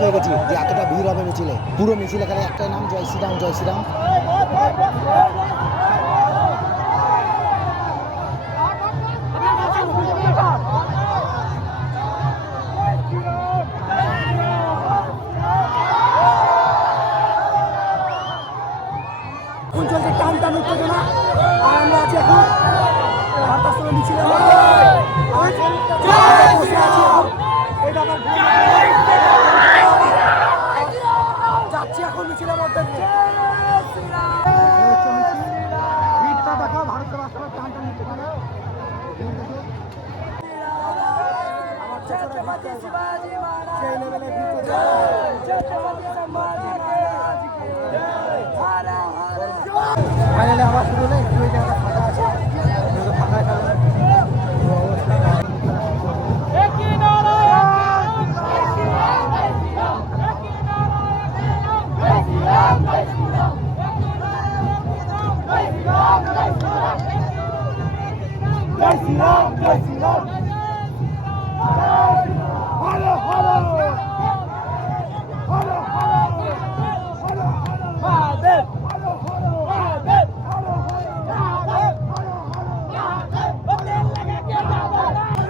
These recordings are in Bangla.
পেয়ে গেছি যে এতটা ভিড় হবে মিছিলে। পুরো মিছিলে খালি একটাই নাম, জয় শ্রীরাম জয় শ্রীরাম। চলছে টান টান উত্তেজনা, আর আমরা আছি এখন ভারতাশ্রম মিছিলের মধ্যে। যাচ্ছি এখন মিছিলের মধ্যে দিয়ে। ভিড়টা দেখো, ভারতের রাস্তায় টান টান উত্তেজনা। সেই লেভেলে ভিড় ফাইনালি আবার শুরু হলে একটু ওই জায়গাটা ফাঁকা আছে, ফাঁকা কারণে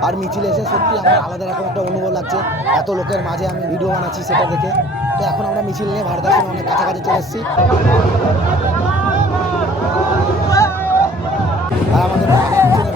আর মিছিলে এসে সত্যি আমার আলাদা রকম একটা অনুভব লাগছে। এত লোকের মাঝে আমি ভিডিও বানাচ্ছি সেটা দেখে। তো এখন আমরা মিছিল নিয়ে ভারতাশ্রমে অনেক কাছাকাছি চলে এসেছি। আর আমাদের পিছনে